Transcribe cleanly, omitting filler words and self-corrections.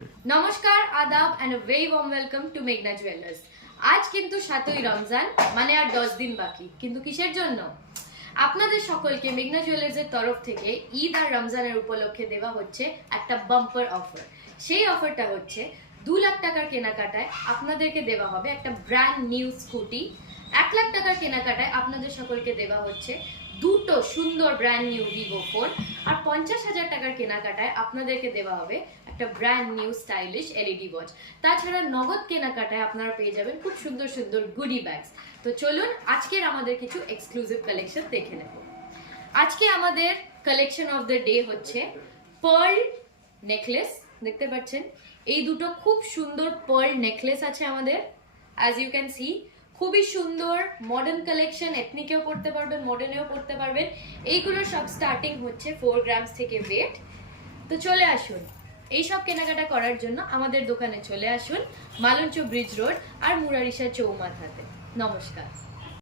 নমস্কার, আদাব and a very warm welcome to মেঘনা জুয়েলার্স। আজ কিন্তু 7ই রমজান, মানে আর 10 দিন বাকি। কিন্তু কিসের জন্য? আপনাদের সকলকে মেঘনা জুয়েলার্স এর তরফ থেকে ঈদ আর রমজানের উপলক্ষে দেওয়া হচ্ছে একটা বাম্পার অফার। সেই অফারটা হচ্ছে 2 লাখ টাকার কেনাকাটায় আপনাদেরকে দেওয়া হবে একটা ব্র্যান্ড নিউ স্কুটি। 1 লাখ টাকার কেনাকাটায় আপনাদের সকলকে দেওয়া হচ্ছে দুটো সুন্দর ব্র্যান্ড নিউ ভিভো ফোন। আর 50,000 টাকার কেনাকাটায় আপনাদেরকে দেওয়া হবে একটা brand new stylish LED watch. তাছাড়া নগদ কেনাকাটায় আপনারা পেয়ে যাবেন খুব সুন্দর সুন্দর গুডি ব্যাগস। তো চলুন আজকের আমাদের কিছু এক্সক্লুসিভ কালেকশন দেখে নেব। আজকে আমাদের কালেকশন অফ দ্য ডে হচ্ছে পার্ল নেকলেস। দেখতে পাচ্ছেন এই দুটো খুব সুন্দর পার্ল নেকলেস আছে আমাদের। অ্যাজ ইউ ক্যান সি, খুবই সুন্দর মডার্ন কালেকশন। এথনিকেও পড়তে পারবেন, মডার্নেও পড়তে পারবেন। এইগুলো সব স্টার্টিং হচ্ছে 4 গ্রামস থেকে ওয়েট। তো চলে আসুন, এইসব কেনাকাটা করার জন্য আমাদের দোকানে চলে আসুন, মালঞ্চ ব্রিজ রোড আর মুরারিশা চৌমাথাতে। নমস্কার।